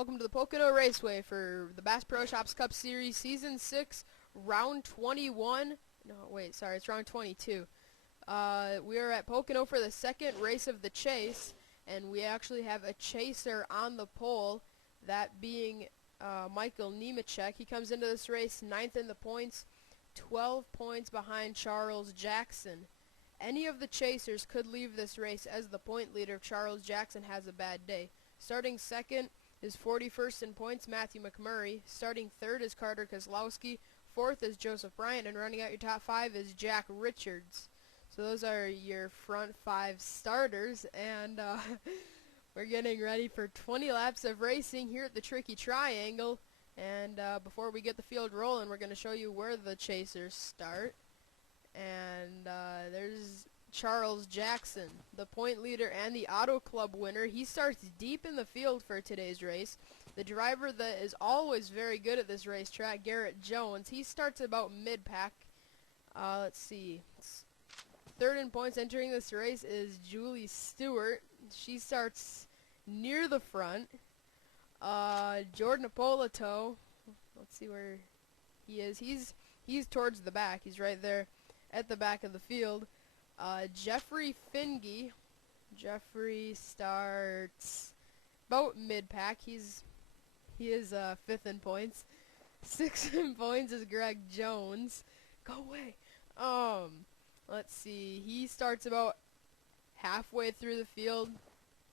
Welcome to the Pocono Raceway for the Bass Pro Shops Cup Series Season 6, Round 21. No, wait, sorry, it's Round 22. We are at Pocono for the second race of the chase, and we actually have a chaser on the pole, that being Michael Nemechek. He comes into this race 9th in the points, 12 points behind Charles Jackson. Any of the chasers could leave this race as the point leader if Charles Jackson has a bad day. Starting second is 41st in points, Matthew McMurray. Starting third is Carter Kozlowski. Fourth is Joseph Bryant, and running out your top five is Jack Richards. So those are your front five starters, and we're getting ready for 20 laps of racing here at the Tricky Triangle. And before we get the field rolling, we're going to show you where the chasers start. And there's Charles Jackson, the point leader and the Auto Club winner. He starts deep in the field for today's race. The driver that is always very good at this racetrack, Garrett Jones, he starts about mid-pack. Let's see. Third in points entering this race is Julie Stewart. She starts near the front. Jordan Apolito, let's see where he is. He's towards the back. He's right there at the back of the field. Jeffrey Finge. Jeffrey starts about mid-pack. He is 5th in points. 6th in points is Greg Jones. Go away. Let's see. He starts about halfway through the field.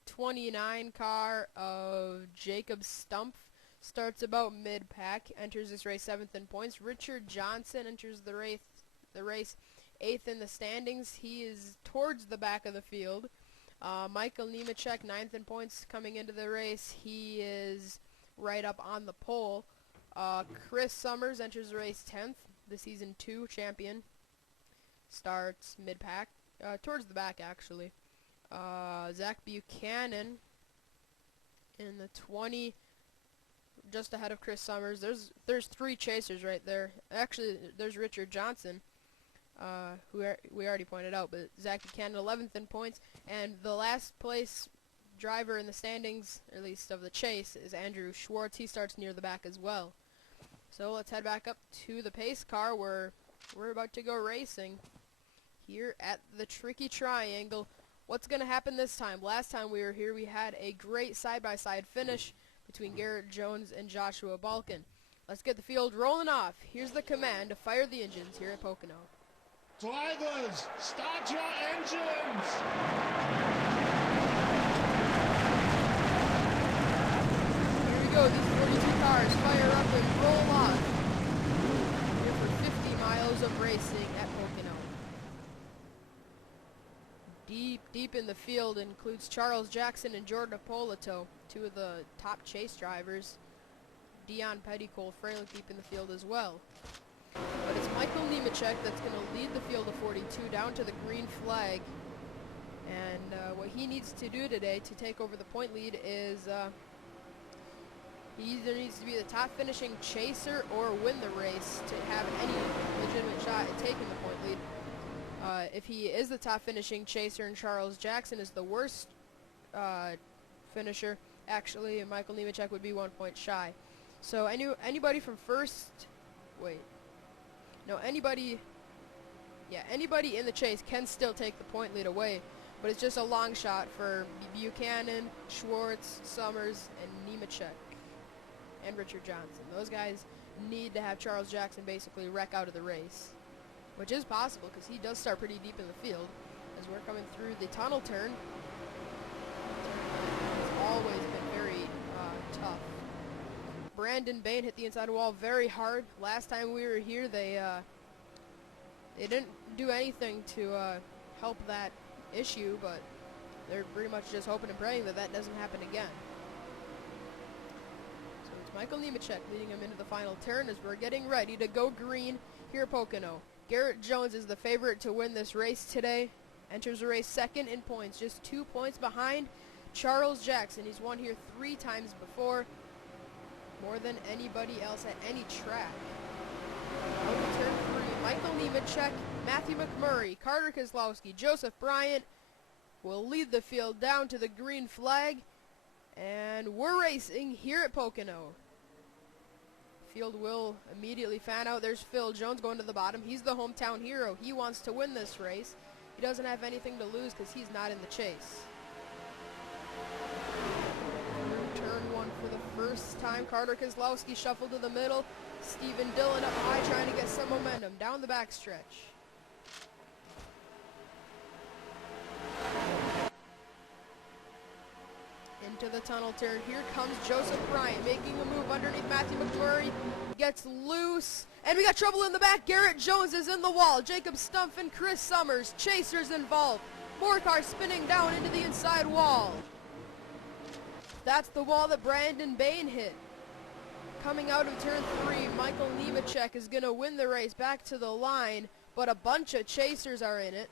29 car of Jacob Stumpf starts about mid-pack. Enters this race 7th in points. Richard Johnson enters the race 8th in the standings. He is towards the back of the field. Michael Nemechek, 9th in points coming into the race. He is right up on the pole. Chris Summers enters the race 10th. The Season 2 champion starts mid-pack, towards the back actually. Zach Buchanan in the 20, just ahead of Chris Summers. There's 3 chasers right there. Actually, there's Richard Johnson, who we already pointed out, but Zach Buchanan 11th in points, and the last place driver in the standings, at least of the chase, is Andrew Schwartz. He starts near the back as well. So let's head back up to the pace car where we're about to go racing here at the Tricky Triangle. What's going to happen this time? Last time we were here, we had a great side-by-side finish between Garrett Jones and Joshua Balkin. Let's get the field rolling off. Here's the command to fire the engines here at Pocono. Drivers, start your engines! Here we go, these 42 cars fire up and roll off. Here for 50 miles of racing at Pocono. Deep in the field includes Charles Jackson and Jordan Apolito, 2 of the top chase drivers. Dion Petticoat Fralick deep in the field as well. But it's Michael Nemechek that's going to lead the field of 42 down to the green flag. And what he needs to do today to take over the point lead is he either needs to be the top finishing chaser or win the race to have any legitimate shot at taking the point lead. If he is the top finishing chaser and Charles Jackson is the worst finisher, actually Michael Nemechek would be 1 point shy. So anybody from first, anybody in the chase can still take the point lead away, but it's just a long shot for Buchanan, Schwartz, Summers, and Nemechek, and Richard Johnson. Those guys need to have Charles Jackson basically wreck out of the race, which is possible because he does start pretty deep in the field as we're coming through the tunnel turn. It's always been very tough. Brandon Bain hit the inside wall very hard. Last time we were here, they didn't do anything to help that issue, but they're pretty much just hoping and praying that that doesn't happen again. So it's Michael Nemechek leading him into the final turn as we're getting ready to go green here at Pocono. Garrett Jones is the favorite to win this race today. Enters the race 2nd in points, just 2 points behind Charles Jackson. He's won here 3 times before, more than anybody else at any track. Over turn 3, Michael Nemechek, Matthew McMurray, Carter Kozlowski, Joseph Bryant will lead the field down to the green flag. And we're racing here at Pocono. Field will immediately fan out. There's Phil Jones going to the bottom. He's the hometown hero. He wants to win this race. He doesn't have anything to lose because he's not in the chase. Turn one for the first time. Carter Kozlowski shuffled to the middle. Stephen Dillon up high trying to get some momentum down the backstretch. Into the tunnel turn. Here comes Joseph Bryant making a move underneath Matthew McMurray. Gets loose. And we got trouble in the back. Garrett Jones is in the wall. Jacob Stumpf and Chris Summers. Chasers involved. More cars spinning down into the inside wall. That's the wall that Brandon Bain hit. Coming out of turn 3, Michael Nemechek is going to win the race back to the line, but a bunch of chasers are in it.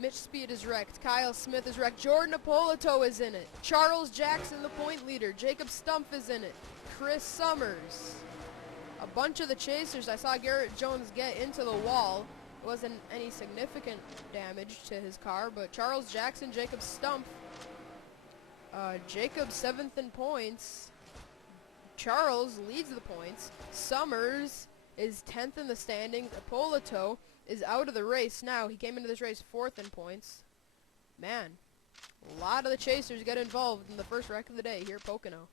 Mitch Speed is wrecked. Kyle Smith is wrecked. Jordan Apolito is in it. Charles Jackson, the point leader. Jacob Stumpf is in it. Chris Summers. A bunch of the chasers. I saw Garrett Jones get into the wall. It wasn't any significant damage to his car, but Charles Jackson, Jacob Stumpf. Jacob 7th in points. Charles leads the points. Summers is 10th in the standings. Apolito is out of the race now. He came into this race 4th in points. Man, a lot of the chasers get involved in the first wreck of the day here at Pocono.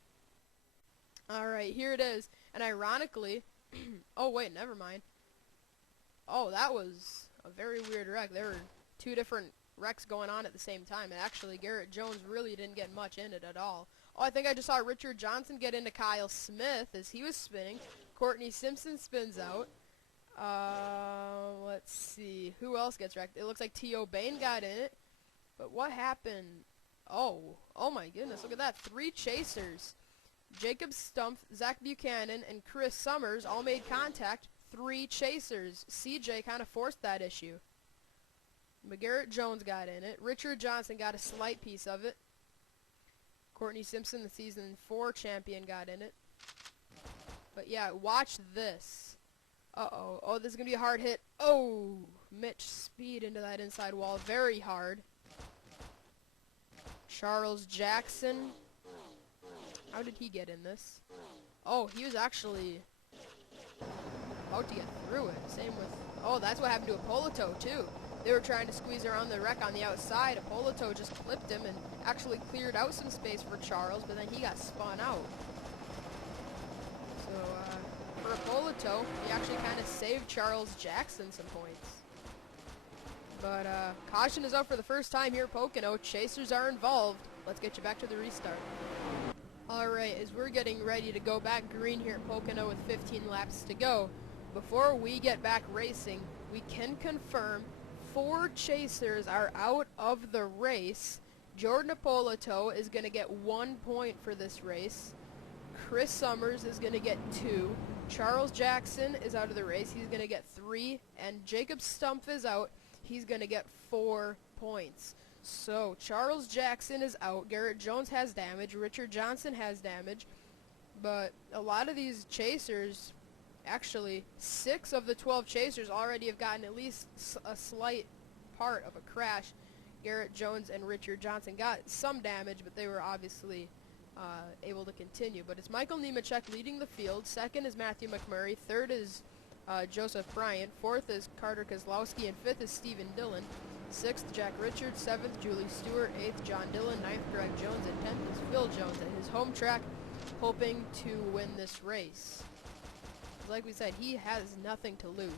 Alright, here it is. And ironically, oh wait, never mind. Oh, that was a very weird wreck. There were two different wrecks going on at the same time. And actually, Garrett Jones really didn't get much in it at all. Oh, I think I just saw Richard Johnson get into Kyle Smith as he was spinning. Courtney Simpson spins out. Let's see. Who else gets wrecked? It looks like T.O. Bain got in it. But what happened? Oh my goodness. Look at that. 3 chasers. Jacob Stumpf, Zach Buchanan, and Chris Summers all made contact. 3 chasers. CJ kind of forced that issue. McGarrett Jones got in it. Richard Johnson got a slight piece of it. Courtney Simpson, the season 4 champion, got in it. But yeah, watch this. Uh-oh. Oh, this is going to be a hard hit. Oh, Mitch Speed into that inside wall. Very hard. Charles Jackson. How did he get in this? Oh, he was actually about to get through it. Same with... Oh, that's what happened to Apolito, too. They were trying to squeeze around the wreck on the outside. Apolito just clipped him and actually cleared out some space for Charles, but then he got spun out. So, for Apolito, he actually kind of saved Charles Jackson some points. But, caution is out for the first time here at Pocono. Chasers are involved. Let's get you back to the restart. Alright, as we're getting ready to go back green here at Pocono with 15 laps to go, before we get back racing, we can confirm 4 chasers are out of the race. Jordan Apolito is going to get 1 point for this race. Chris Summers is going to get 2. Charles Jackson is out of the race. He's going to get 3. And Jacob Stumpf is out. He's going to get 4 points. So Charles Jackson is out. Garrett Jones has damage. Richard Johnson has damage. But a lot of these chasers... Actually, 6 of the 12 chasers already have gotten at least a slight part of a crash. Garrett Jones and Richard Johnson got some damage, but they were obviously able to continue. But it's Michael Nemechek leading the field. 2nd is Matthew McMurray. 3rd is Joseph Bryant. 4th is Carter Kozlowski. And 5th is Stephen Dillon. 6th, Jack Richards. 7th, Julie Stewart. 8th, John Dillon. 9th, Greg Jones. And 10th is Phil Jones at his home track, hoping to win this race. Like we said, he has nothing to lose.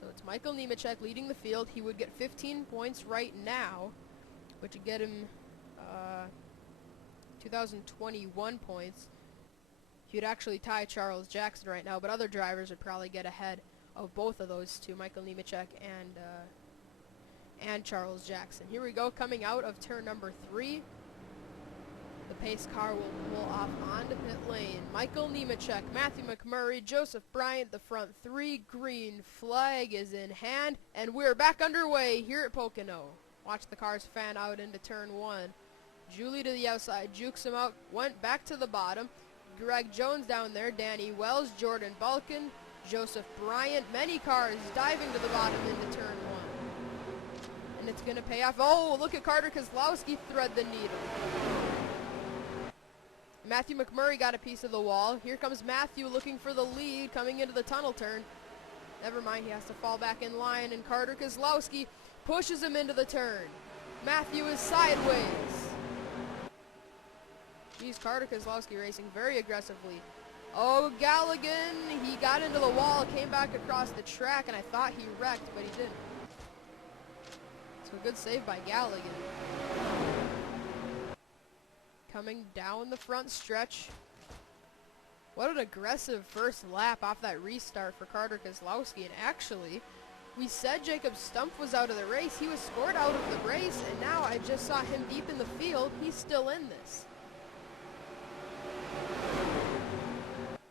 So it's Michael Nemechek leading the field. He would get 15 points right now, which would get him 2021 points. He'd actually tie Charles Jackson right now, but other drivers would probably get ahead of both of those two, Michael Nemechek and Charles Jackson. Here we go, coming out of turn number 3. The pace car will pull off onto pit lane. Michael Nemechek, Matthew McMurray, Joseph Bryant, the front 3. Green flag is in hand, and we're back underway here at Pocono. Watch the cars fan out into turn 1. Julie to the outside, jukes him out, went back to the bottom. Greg Jones down there, Danny Wells, Jordan Balkin, Joseph Bryant. Many cars diving to the bottom into turn 1. and it's going to pay off. Oh, look at Carter Kozlowski thread the needle. Matthew McMurray got a piece of the wall. Here comes Matthew looking for the lead coming into the tunnel turn. Never mind, he has to fall back in line, and Carter Kozlowski pushes him into the turn. Matthew is sideways. Geez, Carter Kozlowski racing very aggressively. Oh, Galligan, he got into the wall, came back across the track, and I thought he wrecked, but he didn't. So a good save by Galligan. Coming down the front stretch. What an aggressive first lap off that restart for Carter Kozlowski. And actually, we said Jacob Stumpf was out of the race. He was scored out of the race, and now I just saw him deep in the field. He's still in this.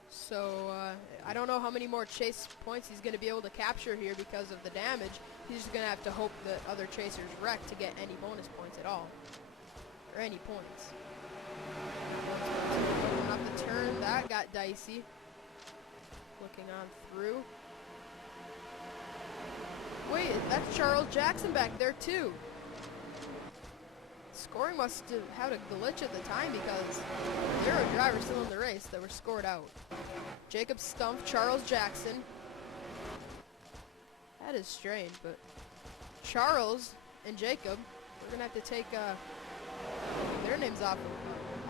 So, I don't know how many more chase points he's going to be able to capture here because of the damage. He's just going to have to hope that other chasers wreck to get any bonus points at all. Or any points. Going up the turn, that got dicey. Looking on through. Wait, that's Charles Jackson back there too. Scoring must have had a glitch at the time because there are drivers still in the race that were scored out. Jacob Stumpf, Charles Jackson. That is strange, but Charles and Jacob, we're going to have to take their names off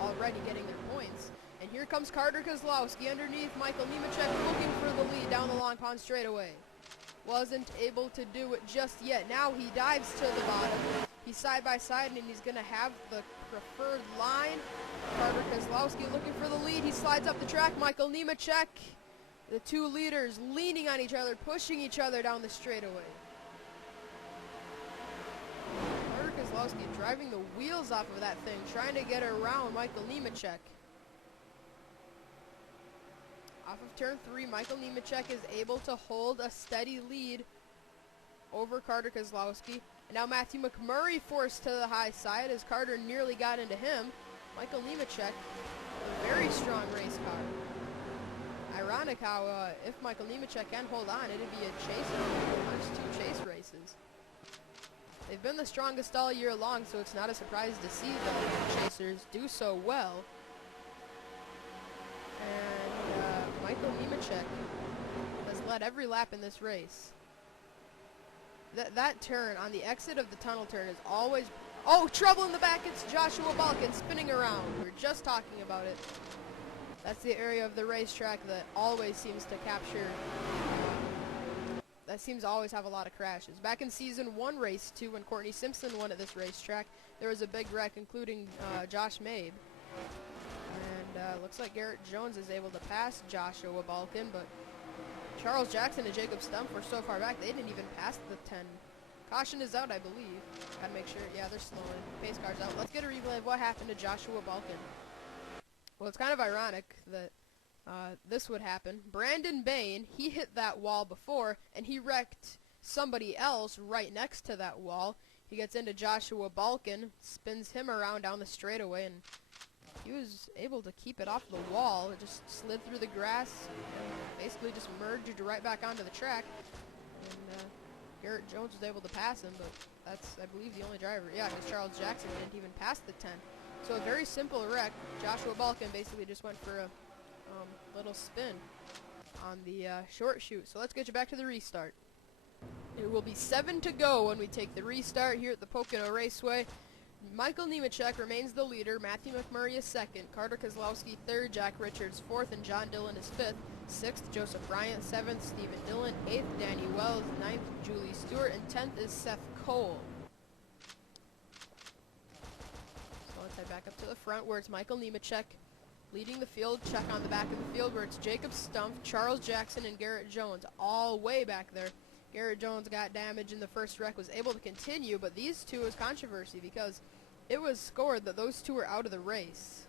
already getting their points. And here comes Carter Kozlowski underneath Michael Nemechek looking for the lead down the Long Pond straightaway. Wasn't able to do it just yet. Now he dives to the bottom. He's side by side and he's going to have the preferred line. Carter Kozlowski looking for the lead. He slides up the track. Michael Nemechek. The two leaders leaning on each other, pushing each other down the straightaway. Carter Kozlowski driving the wheels off of that thing, trying to get around Michael Nemechek. Off of turn 3, Michael Nemechek is able to hold a steady lead over Carter Kozlowski. And now Matthew McMurray forced to the high side as Carter nearly got into him. Michael Nemechek, a very strong race car. Ironic how if Michael Nemechek can hold on, it'd be a chase in the first two chase races. They've been the strongest all year long, so it's not a surprise to see the chasers do so well. And Michael Nemechek has led every lap in this race. That turn on the exit of the tunnel turn is always... Oh, trouble in the back. It's Joshua Balkin spinning around. We were just talking about it. That's the area of the racetrack that always seems to capture... that seems to always have a lot of crashes. Back in Season 1, Race 2, when Courtney Simpson won at this racetrack, there was a big wreck, including Josh Mabe. And looks like Garrett Jones is able to pass Joshua Balkin, but Charles Jackson and Jacob Stumpf were so far back, they didn't even pass the 10. Caution is out, I believe. Gotta make sure. Yeah, they're slowing. Pace car's out. Let's get a replay of what happened to Joshua Balkin. Well, it's kind of ironic that this would happen. Brandon Bain, he hit that wall before, and he wrecked somebody else right next to that wall. He gets into Joshua Balkin, spins him around down the straightaway, and he was able to keep it off the wall. It just slid through the grass and basically just merged right back onto the track. And Garrett Jones was able to pass him, but that's, I believe, the only driver. Yeah, because Charles Jackson didn't even pass the 10. So a very simple wreck. Joshua Balkin basically just went for a little spin on the short chute. So let's get you back to the restart. It will be 7 to go when we take the restart here at the Pocono Raceway. Michael Nemechek remains the leader. Matthew McMurray is second. Carter Kozlowski third. Jack Richards fourth. And John Dillon is fifth. Sixth, Joseph Bryant. Seventh, Stephen Dillon. Eighth, Danny Wells. Ninth, Julie Stewart. And 10th is Seth Cole. So let's head back up to the front where it's Michael Nemechek leading the field. Check on the back of the field where it's Jacob Stumpf, Charles Jackson, and Garrett Jones all way back there. Garrett Jones got damage in the first wreck, was able to continue, but these two was controversy because it was scored that those two were out of the race.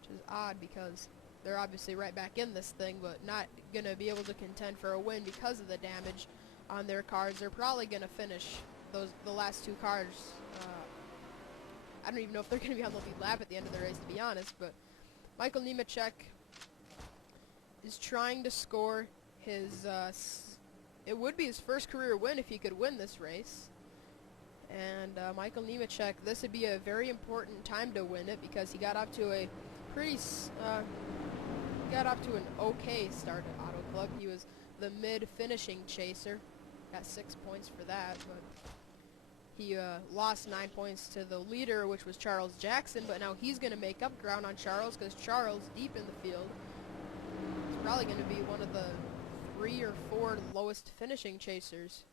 Which is odd because they're obviously right back in this thing, but not going to be able to contend for a win because of the damage on their cars. They're probably going to finish the last two cars. I don't even know if they're going to be on the lead lap at the end of the race, to be honest, but Michael Nemechek is trying to score his... it would be his first career win if he could win this race. And Michael Nemechek, this would be a very important time to win it because he got off to a an okay start at Auto Club. He was the mid-finishing chaser, got 6 points for that, but he lost 9 points to the leader, which was Charles Jackson, but now he's going to make up ground on Charles because Charles, deep in the field, is probably going to be one of the 3 or 4 lowest finishing chasers.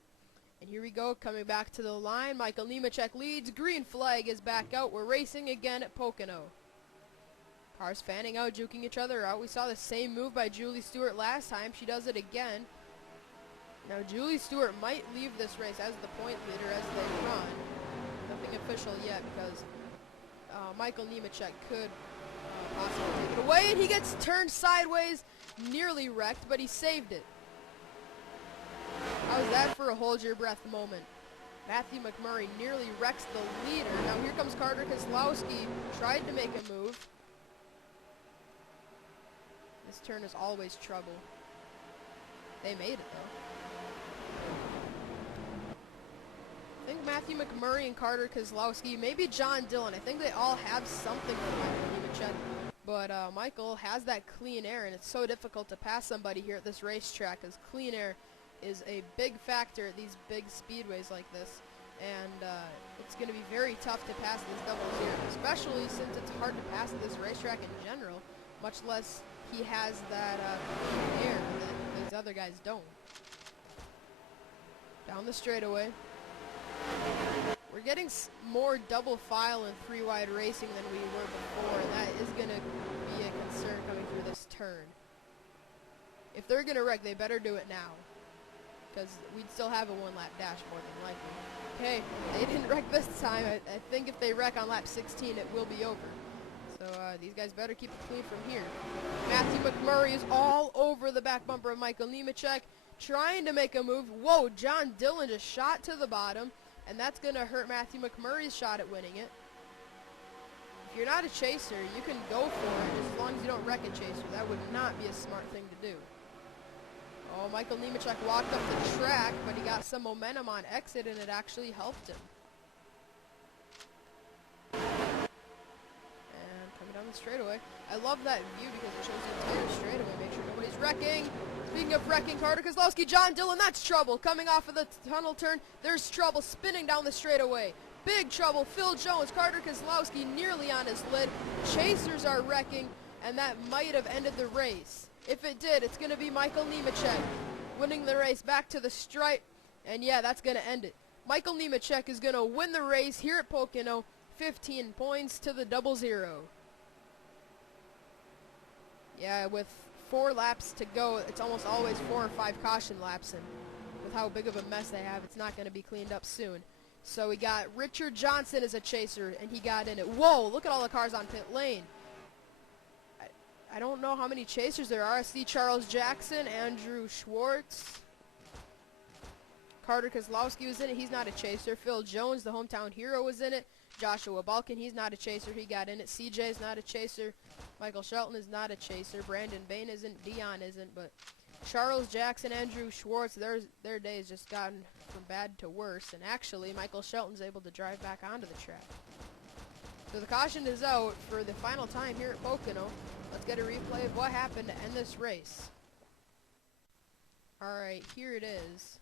And here we go, coming back to the line. Michael Nemechek leads. Green flag is back out. We're racing again at Pocono. Cars fanning out, juking each other out. We saw the same move by Julie Stewart last time. She does it again. Now Julie Stewart might leave this race as the point leader as they run. Nothing official yet because Michael Nemechek could possibly take it away. And he gets turned sideways, nearly wrecked, but he saved it. How was that for a hold your breath moment? Matthew McMurray nearly wrecks the leader. Now here comes Carter Kozlowski. Tried to make a move. This turn is always trouble. They made it though. I think Matthew McMurray and Carter Kozlowski, maybe John Dillon. I think they all have something for Michael Nemechek. But Michael has that clean air, and it's so difficult to pass somebody here at this racetrack because clean air is a big factor at these big speedways like this, and it's going to be very tough to pass this double zero, especially since it's hard to pass at this racetrack in general, much less he has that air that these other guys don't. Down the straightaway. We're getting more double file and 3-wide racing than we were before, and that is going to be a concern coming through this turn. If they're going to wreck, they better do it now, because we'd still have a one-lap dash more than likely. Okay, they didn't wreck this time. I think if they wreck on lap 16, it will be over. So these guys better keep it clean from here. Matthew McMurray is all over the back bumper of Michael Nemechek, trying to make a move. Whoa, John Dillon just shot to the bottom, and that's going to hurt Matthew McMurray's shot at winning it. If you're not a chaser, you can go for it as long as you don't wreck a chaser. That would not be a smart thing to do. Oh, Michael Nemechek walked up the track, but he got some momentum on exit, and it actually helped him. And coming down the straightaway. I love that view because it shows the entire straightaway. Make sure nobody's wrecking. Speaking of wrecking, Carter Kozlowski, John Dillon, that's trouble. Coming off of the tunnel turn, there's trouble spinning down the straightaway. Big trouble. Phil Jones, Carter Kozlowski nearly on his lid. Chasers are wrecking, and that might have ended the race. If it did, it's going to be Michael Nemechek winning the race back to the stripe. And yeah, that's going to end it. Michael Nemechek is going to win the race here at Pocono. 15 points to the 0-0. Yeah, with 4 laps to go, it's almost always 4 or 5 caution laps. And with how big of a mess they have, it's not going to be cleaned up soon. So we got Richard Johnson as a chaser, and he got in it. Whoa, look at all the cars on pit lane. I don't know how many chasers there are. I see Charles Jackson, Andrew Schwartz. Carter Kozlowski was in it. He's not a chaser. Phil Jones, the hometown hero, was in it. Joshua Balkin, he's not a chaser. He got in it. CJ's not a chaser. Michael Shelton is not a chaser. Brandon Bain isn't. Dion isn't. But Charles Jackson, Andrew Schwartz, their day has just gotten from bad to worse. And actually, Michael Shelton's able to drive back onto the track. So the caution is out for the final time here at Pocono. Let's get a replay of what happened to end this race. Alright, here it is.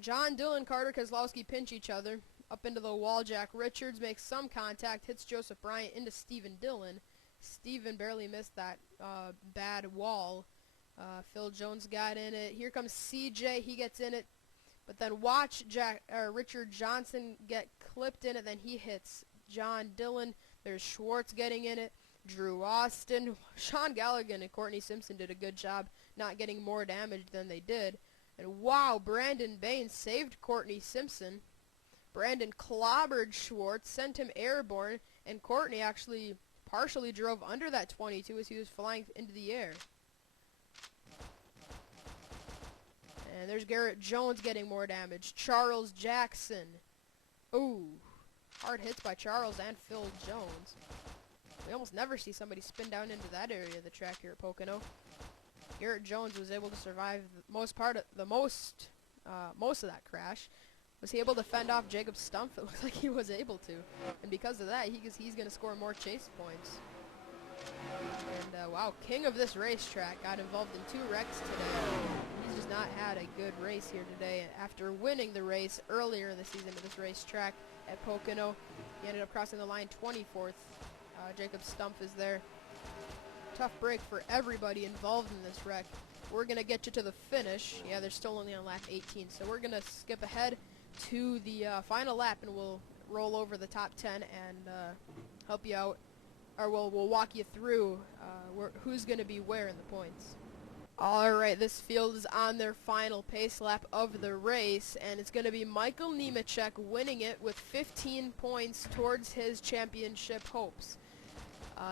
John Dillon, Carter Kozlowski pinch each other. Up into the wall, Jack Richards makes some contact, hits Joseph Bryant into Stephen Dillon. Stephen barely missed that bad wall. Phil Jones got in it. Here comes CJ, he gets in it. But then watch Richard Johnson get clipped in it, then he hits John Dillon. There's Schwartz getting in it. Drew Austin, Sean Gallagher, and Courtney Simpson did a good job not getting more damage than they did. And wow, Brandon Bain saved Courtney Simpson. Brandon clobbered Schwartz, sent him airborne, and Courtney actually partially drove under that 22 as he was flying into the air. And there's Garrett Jones getting more damage. Charles Jackson. Ooh, hard hits by Charles and Phil Jones. We almost never see somebody spin down into that area of the track here at Pocono. Garrett Jones was able to survive most of that crash. Was he able to fend off Jacob Stumpf? It looks like he was able to. And because of that, he's going to score more chase points. And, wow, king of this racetrack got involved in 2 wrecks today. He's just not had a good race here today. After winning the race earlier in the season at this racetrack at Pocono, he ended up crossing the line 24th. Jacob Stumpf is there. Tough break for everybody involved in this wreck. We're going to get you to the finish. Yeah, they're still only on lap 18, so we're going to skip ahead to the final lap, and we'll roll over the top 10 and help you out, or we'll walk you through who's going to be where in the points. Alright, this field is on their final pace lap of the race, and it's going to be Michael Nemechek winning it with 15 points towards his championship hopes.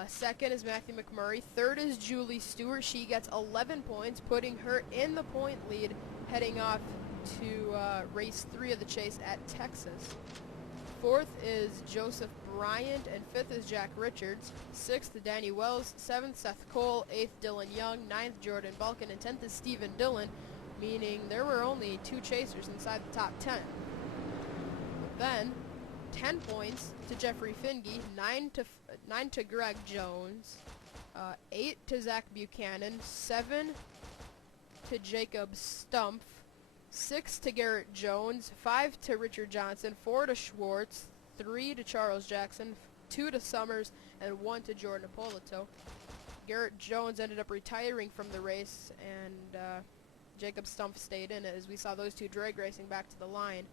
Second is Matthew McMurray. Third is Julie Stewart. She gets 11 points, putting her in the point lead, heading off to race 3 of the chase at Texas. Fourth is Joseph Bryant, and fifth is Jack Richards. Sixth, Danny Wells. Seventh, Seth Cole. Eighth, Dylan Young. Ninth, Jordan Balkin. And 10th is Stephen Dillon, meaning there were only 2 chasers inside the top 10. Then, 10 points to Jeffrey Finge, 9 to Greg Jones, 8 to Zach Buchanan, 7 to Jacob Stumpf, 6 to Garrett Jones, 5 to Richard Johnson, 4 to Schwartz, 3 to Charles Jackson, 2 to Summers, and 1 to Jordan Ippolito. Garrett Jones ended up retiring from the race, and Jacob Stumpf stayed in it as we saw those 2 drag racing back to the line.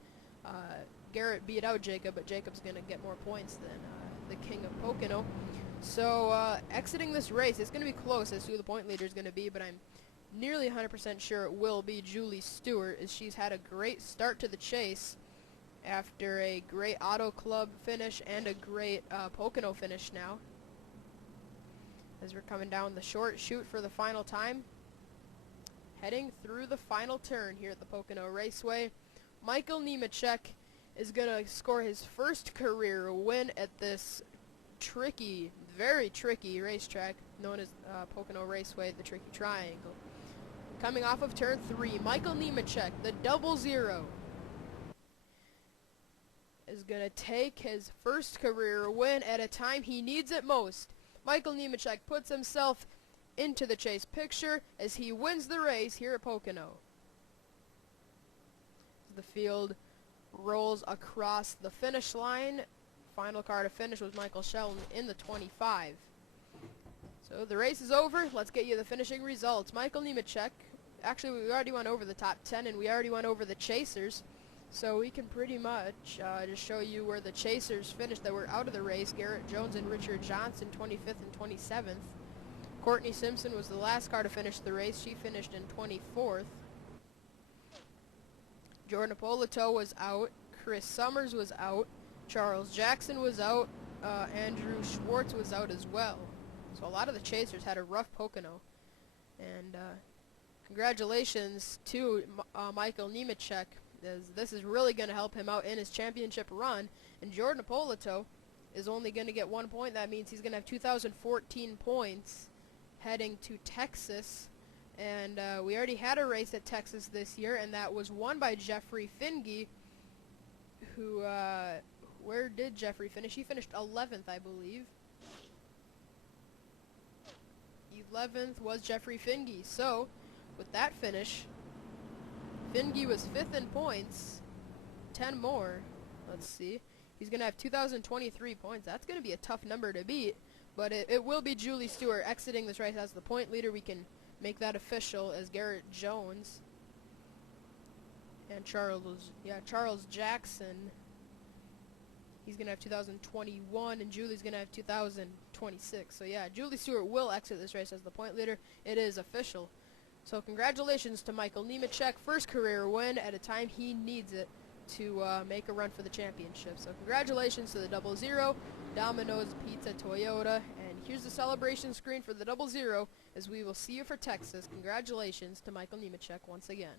Garrett beat out Jacob, but Jacob's going to get more points than the king of Pocono. So exiting this race, it's going to be close as to who the point leader is going to be, but I'm nearly 100% sure it will be Julie Stewart, as she's had a great start to the chase after a great Auto Club finish and a great Pocono finish now. As we're coming down the short chute for the final time, heading through the final turn here at the Pocono Raceway, Michael Nemechek is going to score his first career win at this tricky, very tricky racetrack known as Pocono Raceway, the Tricky Triangle. Coming off of turn 3, Michael Nemechek, the 00, is going to take his first career win at a time he needs it most. Michael Nemechek puts himself into the chase picture as he wins the race here at Pocono. The field rolls across the finish line. Final car to finish was Michael Shelton in the 25. So the race is over. Let's get you the finishing results. Michael Nemechek, actually we already went over the top 10 and we already went over the chasers. So we can pretty much just show you where the chasers finished that were out of the race. Garrett Jones and Richard Johnson, 25th and 27th. Courtney Simpson was the last car to finish the race. She finished in 24th. Jordan Ippolito was out. Chris Summers was out. Charles Jackson was out. Andrew Schwartz was out as well. So a lot of the chasers had a rough Pocono. And congratulations to Michael Nemechek, as this is really going to help him out in his championship run. And Jordan Ippolito is only going to get 1 point. That means he's going to have 2,014 points heading to Texas. And we already had a race at Texas this year, and that was won by Jeffrey Finge, who, where did Jeffrey finish? He finished 11th, I believe. 11th was Jeffrey Finge. So, with that finish, Finge was 5th in points, 10 more. Let's see. He's going to have 2,023 points. That's going to be a tough number to beat, but it will be Julie Stewart exiting this race as the point leader. We can make that official as Garrett Jones and Charles Jackson. He's going to have 2021, and Julie's going to have 2026. So yeah, Julie Stewart will exit this race as the point leader. It is official. So congratulations to Michael Nemechek, first career win at a time he needs it to make a run for the championship. So congratulations to the 00, Domino's Pizza Toyota, and here's the celebration screen for the 00 as we will see you for Texas. Congratulations to Michael Nemechek once again.